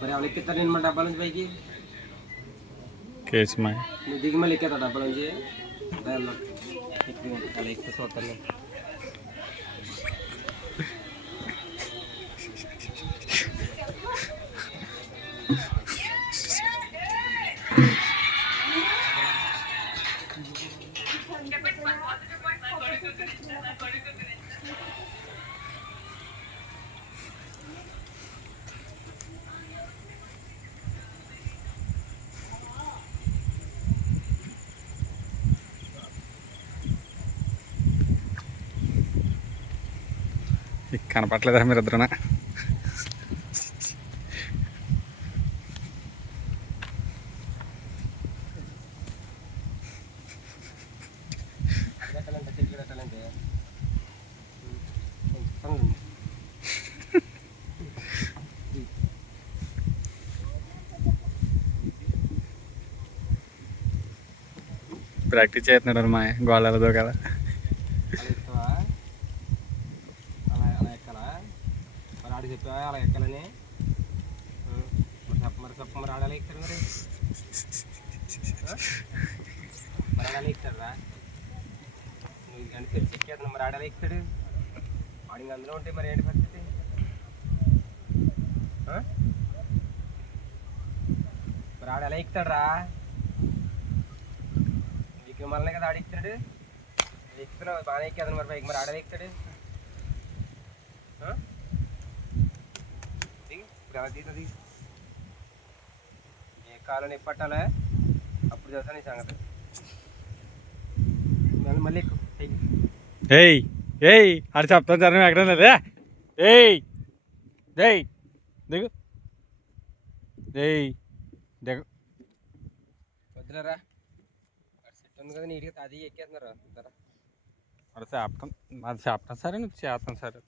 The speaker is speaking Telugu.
మరి ఎవరు ఎక్కిస్తారు నేను మా డబ్బా నుంచి పైకి కేసు మా నువ్వు దిగి మళ్ళీ ఎక్కేతా డబ్బా నుంచి అలా ఎక్కితే చూస్తాను కనపట్లేదా మీరిద్దరునా ప్రాక్టీస్ చేస్తున్నాడు మా గోళ్ళతో కదా అలా ఎక్కాలా మరి ఆడికి చెప్పావా అలా ఎక్కాలని మరి చెప్ప మరి ఆడాలి ఎక్కుతాడు మరి ఆడాలి ఎక్కుతాడురా నువ్వు అంటే తెలిసి ఎక్కేస్తున్నావు మరి ఆడాలి ఎక్కుతాడు ఆడికి అందులో ఉంటే మరి ఏంటి పరిస్థితి మరి ఆడ ఎలా ఎక్కుతాడురా నీకు మళ్ళీ కదా ఆడెక్కుతాడు ఎక్కుతున్నావు బాగానే ఎక్కేదాను మరి పైకి మరి ఆడలా ఎక్కుతాడు ఇప్పుడు ఎలా తీస్తుంది ఏ కాలం ఎప్పట్టాలా అప్పుడు చదువుతా నీ సంగతి మళ్ళీ ఎక్కువ ఏయ్ ఏయ్ అది చెప్తాను సార్ ఎక్కడ లేదా ఏయ్ ఏయ్ దిగు ఏయ్ దిగు వద్దులేరా సెట్ ఉంది కదా నీట్గా అది ఎక్కేస్తున్నారు అది చెప్తాను సరే నువ్వు చేస్తాను సరే